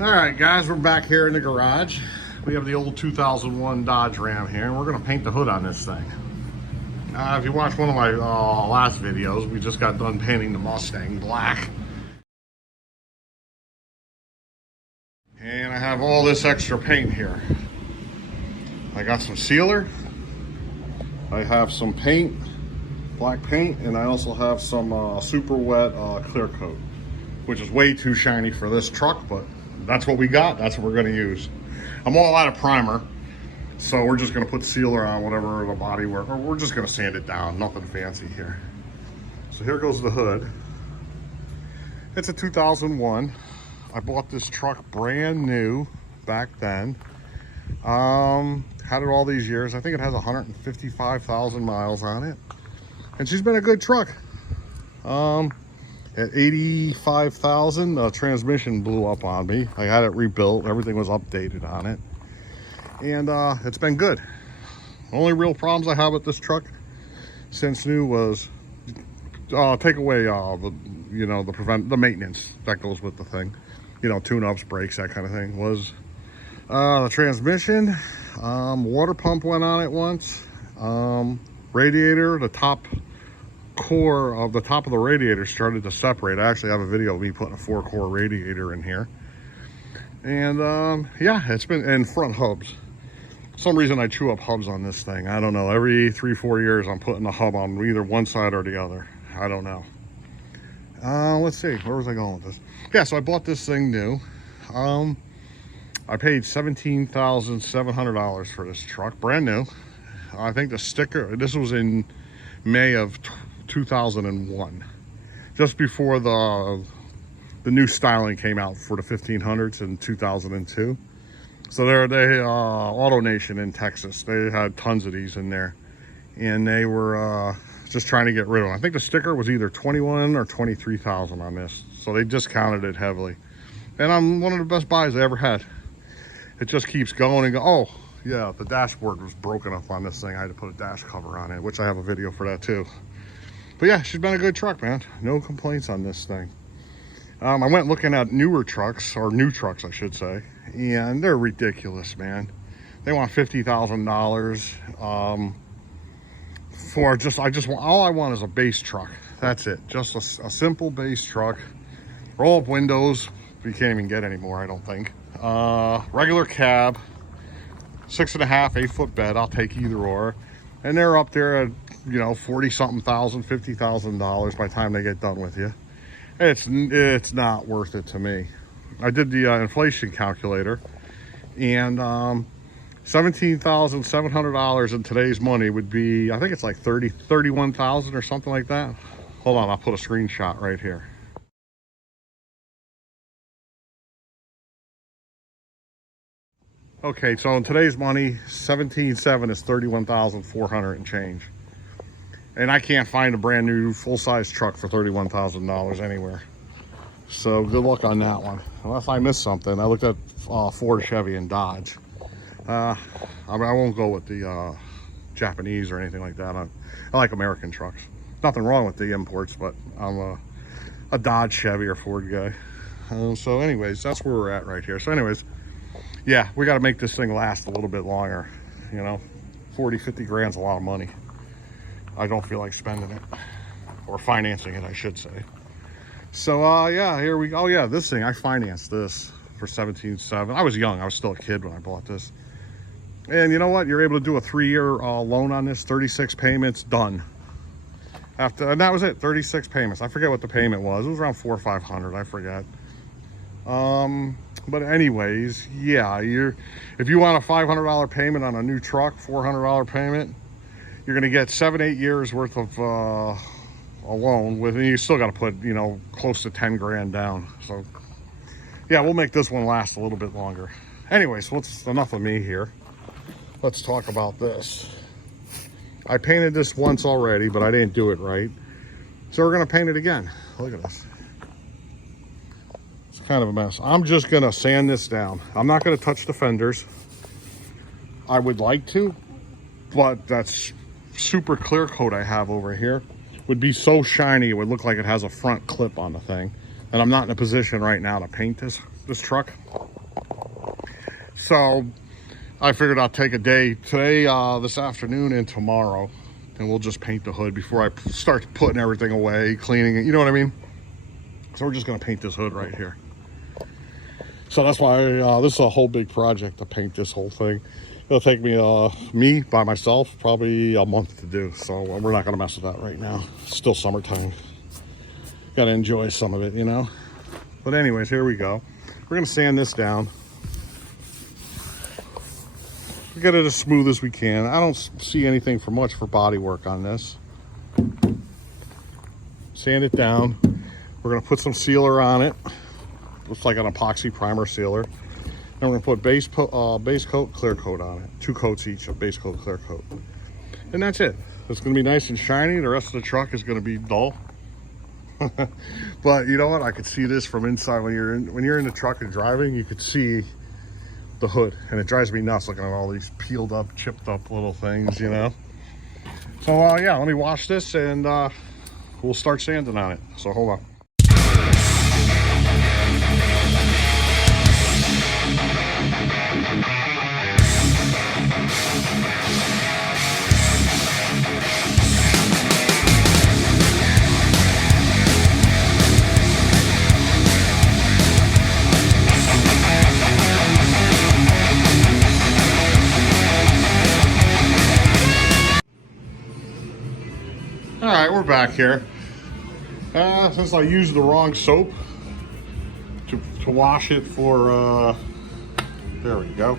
All right, guys, we're back here in the garage. We have the old 2001 Dodge Ram here, and we're going to paint the hood on this thing. If you watched one of my last videos, we just got done painting the Mustang black. And I have all this extra paint here. I got some sealer. I have some paint, black paint, and I also have some super wet clear coat, which is way too shiny for this truck, but that's what we got. That's what we're going to use. I'm all out of primer, so we're just going to put sealer on whatever the body work, or we're just going to sand it down. Nothing fancy here. So here goes the hood. It's a 2001. I bought this truck brand new back then. Had it all these years. I think it has 155,000 miles on it, and she's been a good truck. At 85,000, the transmission blew up on me. I had it rebuilt. Everything was updated on it. And it's been good. The only real problems I have with this truck since new was take away the maintenance that goes with the thing. Tune-ups, brakes, that kind of thing. Was the transmission, water pump went on it once. Radiator, the top core of the top of the radiator started to separate. I actually have a video of me putting a 4-core radiator in here. And yeah, it's been, and front hubs. For some reason I chew up hubs on this thing. I don't know. Every 3-4 years I'm putting a hub on either one side or the other. I don't know. Let's see, where was I going with this? Yeah, so I bought this thing new. I paid $17,700 for this truck, brand new. I think the sticker, this was in May of 2001, just before the new styling came out for the 1500s in 2002. So they AutoNation in Texas, they had tons of these in there, and they were just trying to get rid of them. I think the sticker was either 21 or 23,000 on this, so they discounted it heavily. And I'm one of the best buys I ever had. It just keeps going and go. Oh yeah, the dashboard was broken up on this thing. I had to put a dash cover on it, which I have a video for that too. But yeah, she's been a good truck, man. No complaints on this thing. I went looking at newer trucks, or new trucks I should say, and they're ridiculous, man. They want $50,000 for all I want is a base truck. That's it, just a simple base truck. Roll up windows, you can't even get anymore, I don't think. Regular cab, 6.5, 8-foot bed. I'll take either or, and they're up there at 40-something thousand, $50,000 by the time they get done with you. It's not worth it to me. I did the inflation calculator, and $17,700 in today's money would be, I think it's like 31,000 or something like that. Hold on, I'll put a screenshot right here. Okay, so in today's money, 17.7 is 31,400 and change. And I can't find a brand new full-size truck for $31,000 anywhere. So good luck on that one. Unless I missed something. I looked at Ford, Chevy, and Dodge. I won't go with the Japanese or anything like that. I like American trucks. Nothing wrong with the imports, but I'm a Dodge, Chevy, or Ford guy. So anyways, that's where we're at right here. So anyways, yeah, we got to make this thing last a little bit longer. 40-50 grand's a lot of money. I don't feel like spending it, or financing it, I should say. So yeah, here we go. Oh yeah, this thing, I financed this for $17,700. I was young, I was still a kid when I bought this. And you know what? You're able to do a 3-year loan on this, 36 payments, done. And that was it, 36 payments. I forget what the payment was. It was around $400 or $500, I forget. But anyways, yeah, if you want a $500 payment on a new truck, $400 payment, you're gonna get 7-8 years worth of a loan with, and you still got to put close to 10 grand down. So yeah, we'll make this one last a little bit longer. Anyways, enough of me here. Let's talk about this. I painted this once already, but I didn't do it right, so we're gonna paint it again. Look at this. It's kind of a mess. I'm just gonna sand this down. I'm not gonna touch the fenders. I would like to, but that's super clear coat I have over here would be so shiny it would look like it has a front clip on the thing, and I'm not in a position right now to paint this truck. So I figured I'll take a day today, this afternoon and tomorrow, and we'll just paint the hood before I start putting everything away, cleaning it, you know what I mean? So we're just gonna paint this hood right here. So that's why this is a whole big project to paint this whole thing. It'll take me by myself probably a month to do, so we're not gonna mess with that right now. It's still summertime. Gotta enjoy some of it, you know? But anyways, here we go. We're gonna sand this down. We get it as smooth as we can. I don't see anything for much for body work on this. Sand it down. We're gonna put some sealer on it. Looks like an epoxy primer sealer. And we're gonna put base coat, clear coat on it. 2 coats each of base coat, clear coat. And that's it. It's gonna be nice and shiny. The rest of the truck is gonna be dull. But you know what? I could see this from inside. When you're in the truck and driving, you could see the hood, and it drives me nuts looking at all these peeled up, chipped up little things, you know. So yeah, let me wash this and we'll start sanding on it. So hold on. All right, we're back here. Since I used the wrong soap to wash it for, there we go.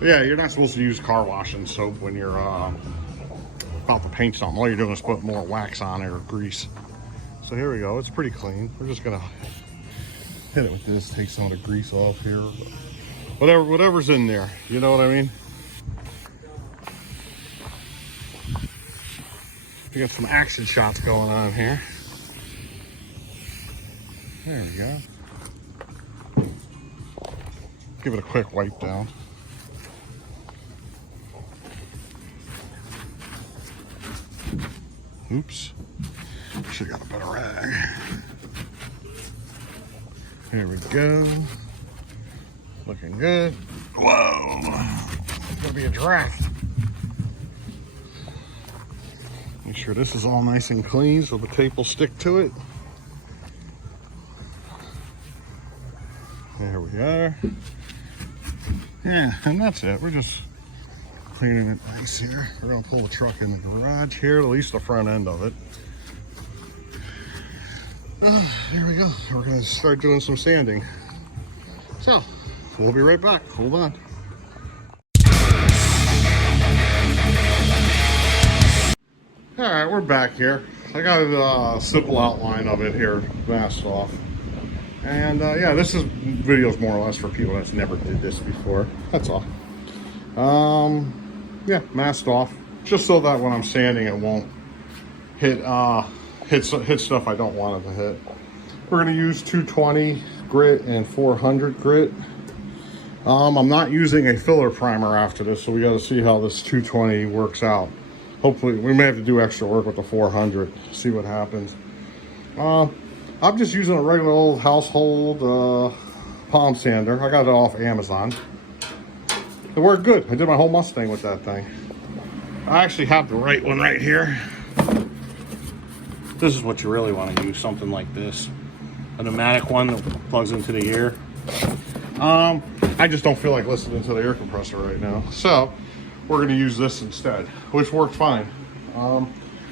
Yeah, you're not supposed to use car washing soap when you're about to paint something. All you're doing is put more wax on it or grease. So here we go. It's pretty clean. We're just gonna hit it with this, take some of the grease off here. Whatever's in there, you know what I mean? We got some action shots going on here. There we go. Give it a quick wipe down. Oops. Should have got a better rag. There we go. Looking good. Whoa. It's gonna be a draft. Make sure this is all nice and clean so the tape will stick to it. There we are. Yeah, and that's it. We're just cleaning it nice here. We're gonna pull the truck in the garage here, at least the front end of it. There we go. We're gonna start doing some sanding. So, we'll be right back. Hold on. All right, we're back here. I got a simple outline of it here, masked off. And yeah, this video's more or less for people that's never did this before. That's all. Yeah, masked off, just so that when I'm sanding, it won't hit stuff I don't want it to hit. We're gonna use 220 grit and 400 grit. I'm not using a filler primer after this, so we got to see how this 220 works out. Hopefully, we may have to do extra work with the 400, see what happens. I'm just using a regular old household palm sander. I got it off Amazon. It worked good. I did my whole Mustang with that thing. I actually have the right one right here. This is what you really want to use, something like this. A pneumatic one that plugs into the ear. I just don't feel like listening to the air compressor right now. So, we're going to use this instead, which worked fine. So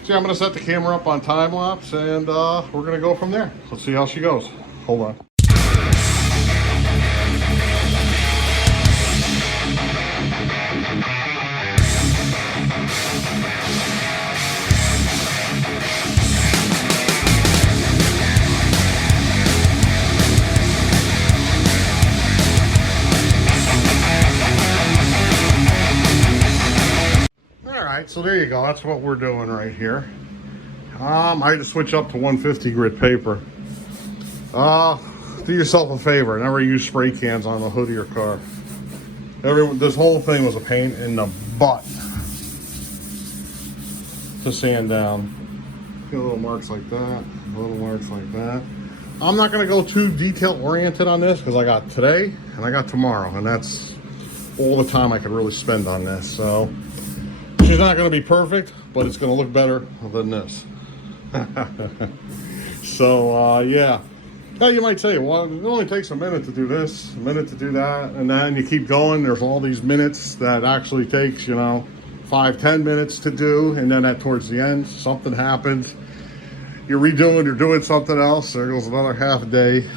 yeah, I'm going to set the camera up on time lapse and we're going to go from there. Let's see how she goes. Hold on. So there you go. That's what we're doing right here. I had to switch up to 150 grit paper. Do yourself a favor. Never use spray cans on the hood of your car. This whole thing was a pain in the butt to sand down. Get little marks like that. Little marks like that. I'm not going to go too detail oriented on this because I got today and I got tomorrow, and that's all the time I could really spend on this. So she's not going to be perfect, but it's going to look better than this. So yeah. Now you might say, well, it only takes a minute to do this, a minute to do that, and then you keep going. There's all these minutes that actually takes, you know, 5-10 minutes to do, and then at towards the end, something happens. You're doing something else. There goes another half a day.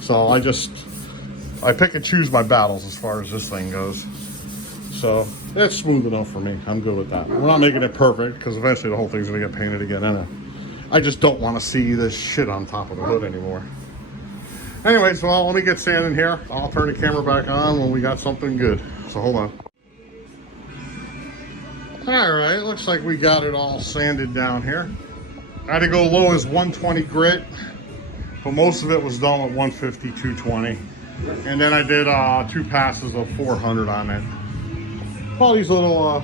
So I pick and choose my battles as far as this thing goes. So that's smooth enough for me. I'm good with that. We're not making it perfect because eventually the whole thing's gonna get painted again anyway. I just don't want to see this shit on top of the hood anymore. Anyway, so let me get standing here. I'll turn the camera back on when we got something good. So hold on. All right, looks like we got it all sanded down here. I had to go low as 120 grit, but most of it was done with 150, 220. And then I did 2 passes of 400 on it. All these little,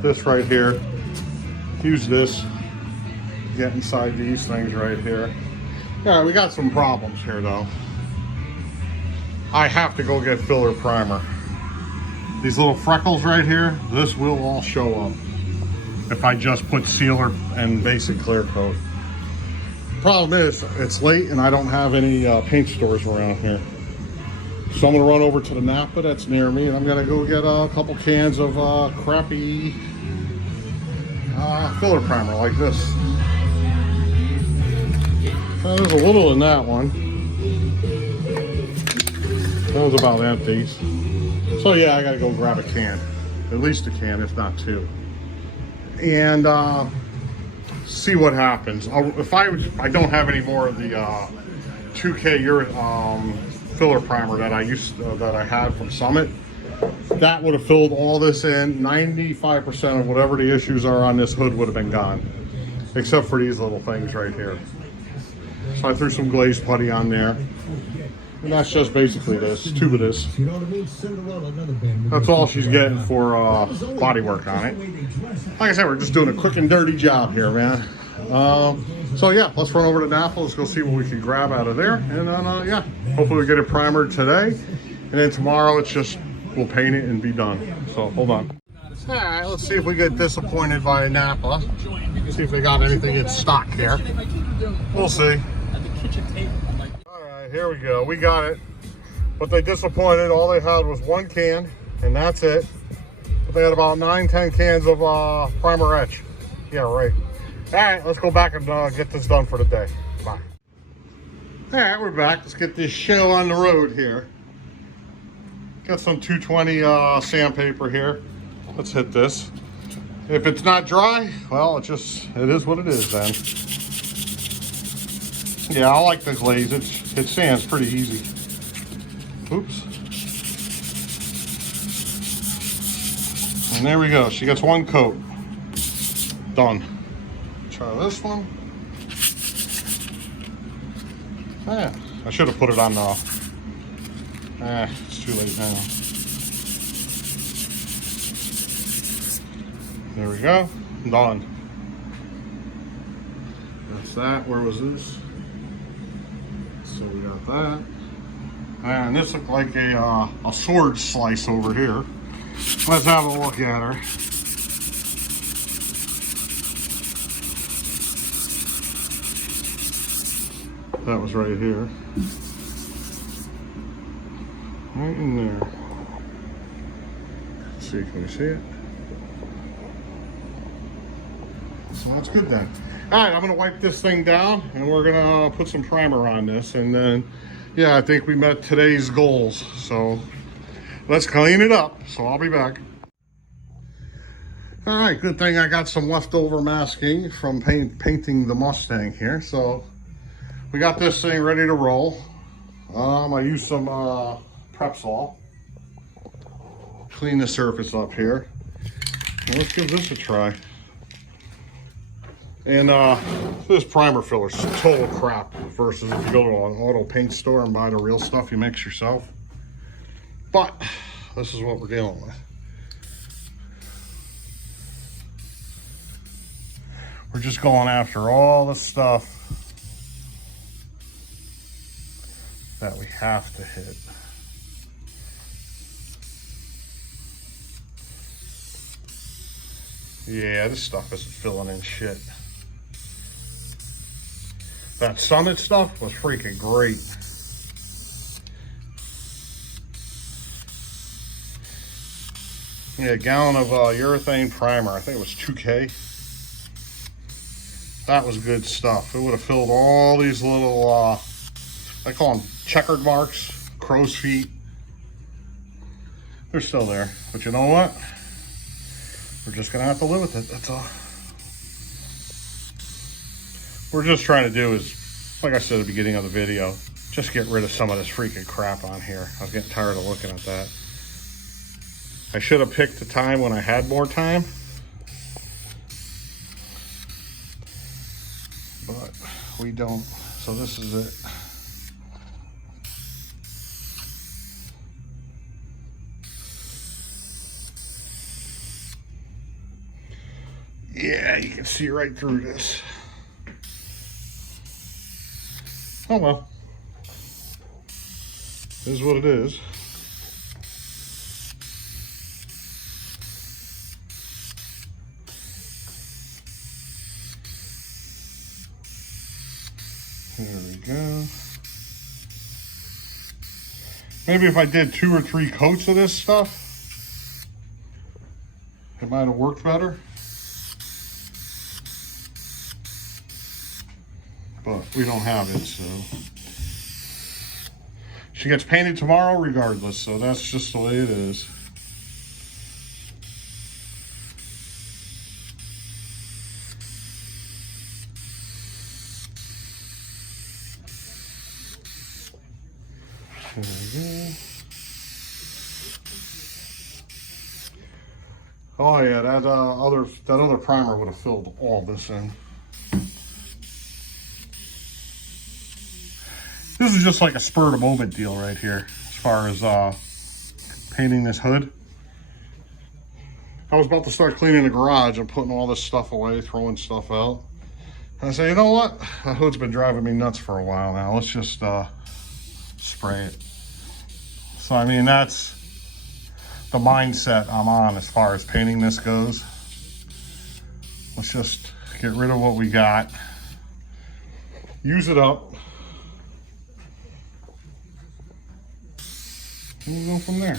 this right here. Use this. Get inside these things right here. Yeah, we got some problems here though. I have to go get filler primer. These little freckles right here, this will all show up if I just put sealer and basic clear coat. Problem is, it's late and I don't have any paint stores around here. So I'm gonna run over to the Napa that's near me, and I'm gonna go get a couple cans of crappy filler primer like this. There's a little in that one. That was about empty. So yeah, I gotta go grab a can. At least a can, if not 2. And see what happens. If I don't have any more of the 2K filler primer that I had from Summit, that would have filled all this in. 95% of whatever the issues are on this hood would have been gone, except for these little things right here. So I threw some glazed putty on there. And that's just basically this, tube of this. That's all she's getting for body work on it. Like I said, we're just doing a quick and dirty job here, man. So yeah, let's run over to Napa. Let's go see what we can grab out of there. And then yeah, hopefully we get it primered today. And then tomorrow it's just, we'll paint it and be done. So hold on. All right, let's see if we get disappointed by Napa. See if they got anything in stock here. We'll see. All right, here we go. We got it. But they disappointed. All they had was 1 can, and that's it. But they had about 9-10 cans of primer etch. Yeah, right. All right, let's go back and get this done for the day. Bye. All right, we're back. Let's get this show on the road here. Got some 220 sandpaper here. Let's hit this. If it's not dry, well, it is what it is then. Yeah, I like the glaze. It sands pretty easy. Oops. And there we go. She gets 1 coat. Done. Try this one. Yeah, I should have put it on the... it's too late now. There we go. Done. That's that. Where was this? So we got that. And this looked like a sword slice over here. Let's have a look at her. That was right here. Right in there. Let's see, can we see it? So that's good then. All right, I'm gonna wipe this thing down and we're gonna put some primer on this, and then, yeah, I think we met today's goals. So let's clean it up. So I'll be back. All right, good thing I got some leftover masking from painting the Mustang here. So we got this thing ready to roll. I used some Prep-Sol. Clean the surface up here. And let's give this a try. And this primer filler is total crap versus if you go to an auto paint store and buy the real stuff you mix yourself. But this is what we're dealing with. We're just going after all the stuff that we have to hit. Yeah, this stuff isn't filling in shit. That Summit stuff was freaking great. Yeah, a gallon of urethane primer. I think it was 2K. That was good stuff. It would have filled all these little, I call them checkered marks, crow's feet. They're still there. But you know what? We're just going to have to live with it. That's all. What we're just trying to do is, like I said at the beginning of the video, just get rid of some of this freaking crap on here. I was getting tired of looking at that. I should have picked a time when I had more time. But we don't. So this is it. Yeah, you can see right through this. Oh well. It is what it is. There we go. Maybe if I did 2 or 3 coats of this stuff, it might have worked better. But we don't have it, so. She gets painted tomorrow regardless, so that's just the way it is. There we go. Oh yeah, that other primer would have filled all this in. This is just like a spur of the moment deal right here, as far as painting this hood. I was about to start cleaning the garage and putting all this stuff away, throwing stuff out. And I say, you know what? That hood's been driving me nuts for a while now. Let's just spray it. So, I mean, that's the mindset I'm on as far as painting this goes. Let's just get rid of what we got. Use it up. And we'll go from there.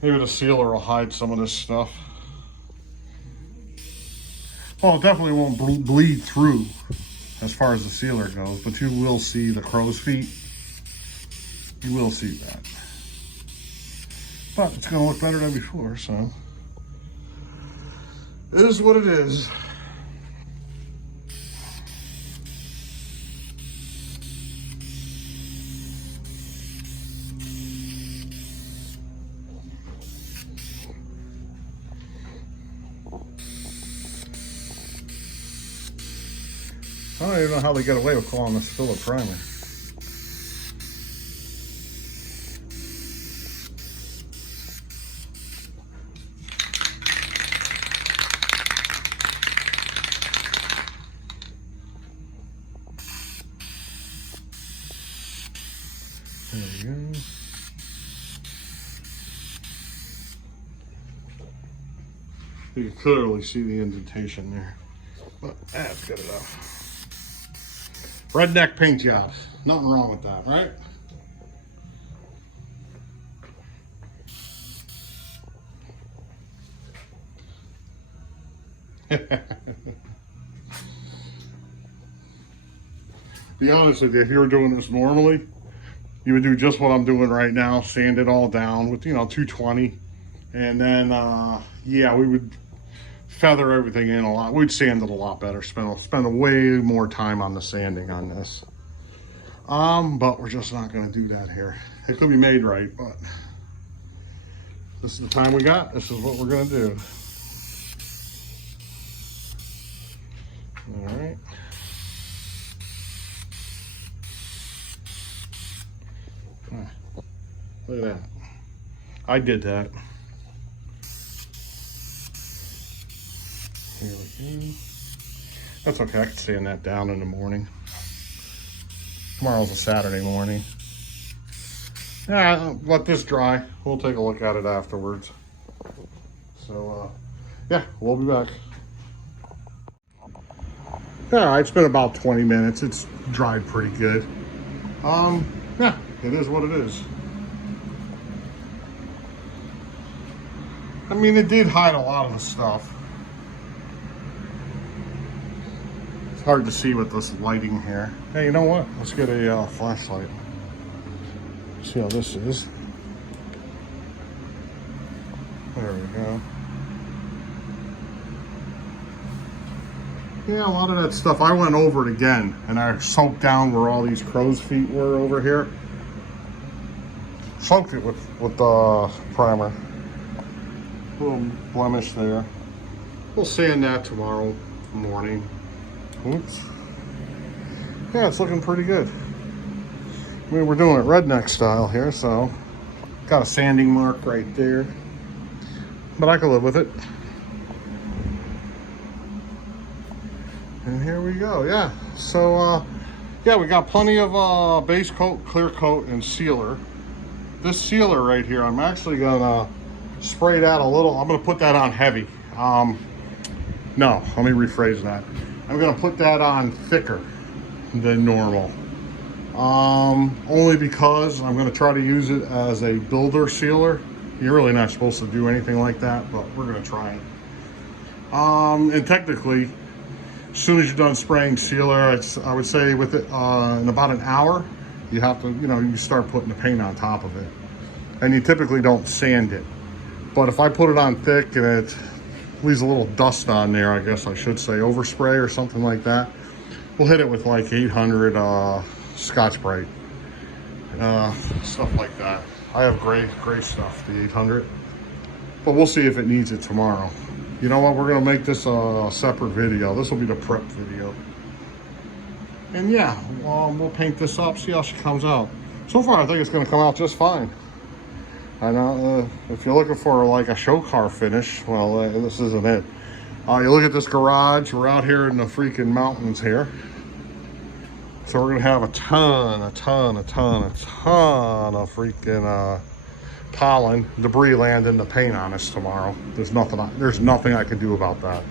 Maybe the sealer will hide some of this stuff. Well, it definitely won't bleed through as far as the sealer goes, but you will see the crow's feet. You will see that. But it's going to look better than before, so. It is what it is. I don't even know how they get away with calling this filler primer. There we go. You can clearly see the indentation there, but that's good enough. Redneck paint jobs. Nothing wrong with that, right? Be honest with you, if you were doing this normally, you would do just what I'm doing right now, sand it all down with, 220. And then, yeah, we would feather everything in a lot. We'd sand it a lot better, spend way more time on the sanding on this. But we're just not gonna do that here. It could be made right, but this is the time we got. This is what we're gonna do. All right. Look at that. I did that. Here we go. That's okay, I can sand that down in the morning. Tomorrow's a Saturday morning. Yeah, let this dry. We'll take a look at it afterwards. So, yeah, we'll be back. Yeah, it's been about 20 minutes. It's dried pretty good. Yeah, it is what it is. I mean, it did hide a lot of the stuff. It's hard to see with this lighting here. Hey, you know what? Let's get a flashlight. See how this is. There we go. Yeah, a lot of that stuff, I went over it again and I soaked down where all these crow's feet were over here. Soaked it with the primer. Little blemish there. We'll sand that tomorrow morning. Oops. Yeah, it's looking pretty good. I mean, we're doing it redneck style here, so got a sanding mark right there. But I can live with it. And here we go, yeah. So, yeah, we got plenty of base coat, clear coat, and sealer. This sealer right here, I'm actually gonna spray that a little. I'm gonna put that on heavy. No, let me rephrase that. I'm gonna put that on thicker than normal. Only because I'm gonna try to use it as a builder sealer. You're really not supposed to do anything like that, but we're gonna try it. And technically, as soon as you're done spraying sealer, I would say with it in about an hour, you have to, you start putting the paint on top of it. And you typically don't sand it. But if I put it on thick and it leaves a little dust on there, I guess I should say, overspray or something like that, we'll hit it with like 800 Scotch-Brite, stuff like that. I have gray stuff, the 800, but we'll see if it needs it tomorrow. You know what, we're gonna make this a separate video. This will be the prep video. And yeah, we'll paint this up, see how she comes out. So far, I think it's gonna come out just fine. I know, if you're looking for like a show car finish, well, this isn't it. You look at this garage, we're out here in the freaking mountains here. So we're gonna have a ton of freaking pollen, debris landing the paint on us tomorrow. There's nothing I can do about that.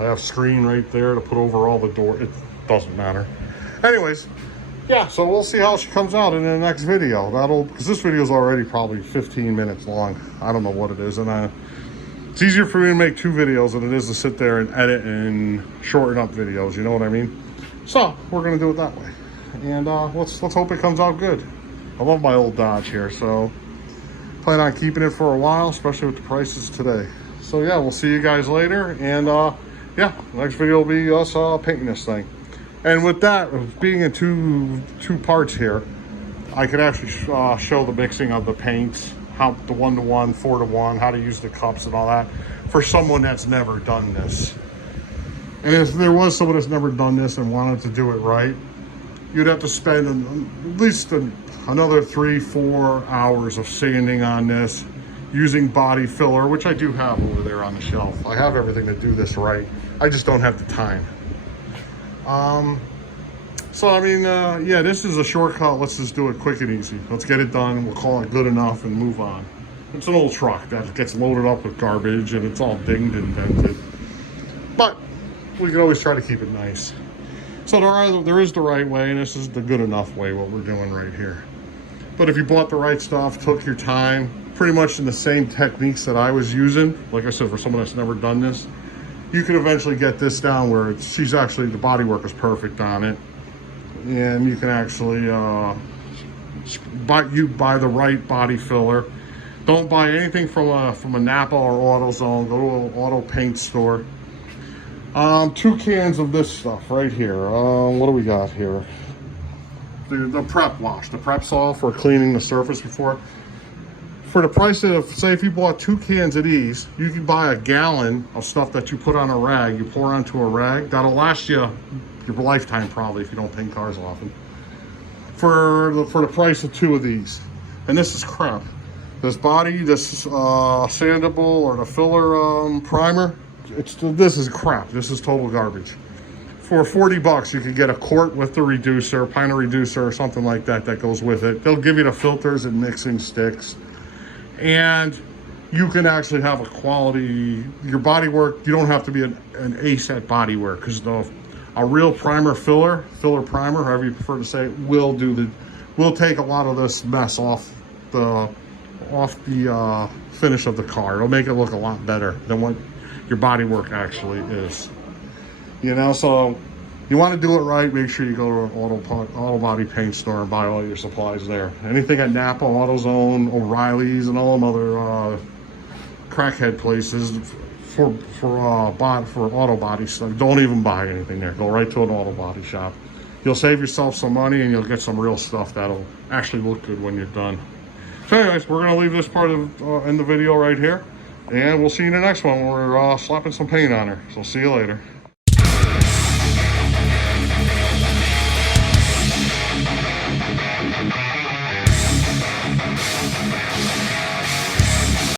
I have screen right there to put over all the door. It doesn't matter. Anyways, yeah, so we'll see how she comes out in the next video. Because this video is already probably 15 minutes long. I don't know what it is, and it's easier for me to make 2 videos than it is to sit there and edit and shorten up videos, you know what I mean? So we're gonna do it that way, and let's hope it comes out good. I love my old Dodge here, so plan on keeping it for a while, especially with the prices today. So yeah, we'll see you guys later, and yeah, next video will be us painting this thing. And with that, being in two parts here, I could actually show the mixing of the paints, how the 1-to-1, 4-to-1, how to use the cups and all that for someone that's never done this. And if there was someone that's never done this and wanted to do it right, you'd have to spend at least another 3-4 hours of sanding on this, using body filler, which I do have over there on the shelf. I have everything to do this right. I just don't have the time. So I mean, yeah, this is a shortcut. Let's just do it quick and easy. Let's get it done. We'll call it good enough and move on. It's an old truck that gets loaded up with garbage and it's all dinged and dented. But we can always try to keep it nice. So there is the right way, and this is the good enough way, what we're doing right here. But if you bought the right stuff, took your time, pretty much in the same techniques that I was using, like I said, for someone that's never done this, you can eventually get this down where she's actually, the body work is perfect on it. And you can actually buy the right body filler. Don't buy anything from a Napa or AutoZone. Go to an auto paint store. 2 cans of this stuff right here. What do we got here? The prep wash, the prep sol for cleaning the surface before. For the price of, say if you bought 2 cans of these, you can buy a gallon of stuff that you put on a rag, you pour onto a rag. That'll last you your lifetime probably if you don't paint cars often. For the price of 2 of these. And this is crap. This body, this sandable or the filler primer, this is crap. This is total garbage. For 40 bucks, you can get a quart with the reducer, pint of reducer or something like that that goes with it. They'll give you the filters and mixing sticks. And you can actually have a quality, your body work, you don't have to be an ace at body work, because a real primer filler primer, however you prefer to say it, will take a lot of this mess off the finish of the car. It'll make it look a lot better than what your body work actually is. You know, so you want to do it right, make sure you go to an auto body paint store and buy all your supplies there. Anything at Napa, AutoZone, O'Reilly's, and all them other crackhead places for auto body stuff, don't even buy anything there. Go right to an auto body shop. You'll save yourself some money and you'll get some real stuff that'll actually look good when you're done. So anyways, we're going to leave this part of in the video right here, and we'll see you in the next one. We're slapping some paint on her. So see you later.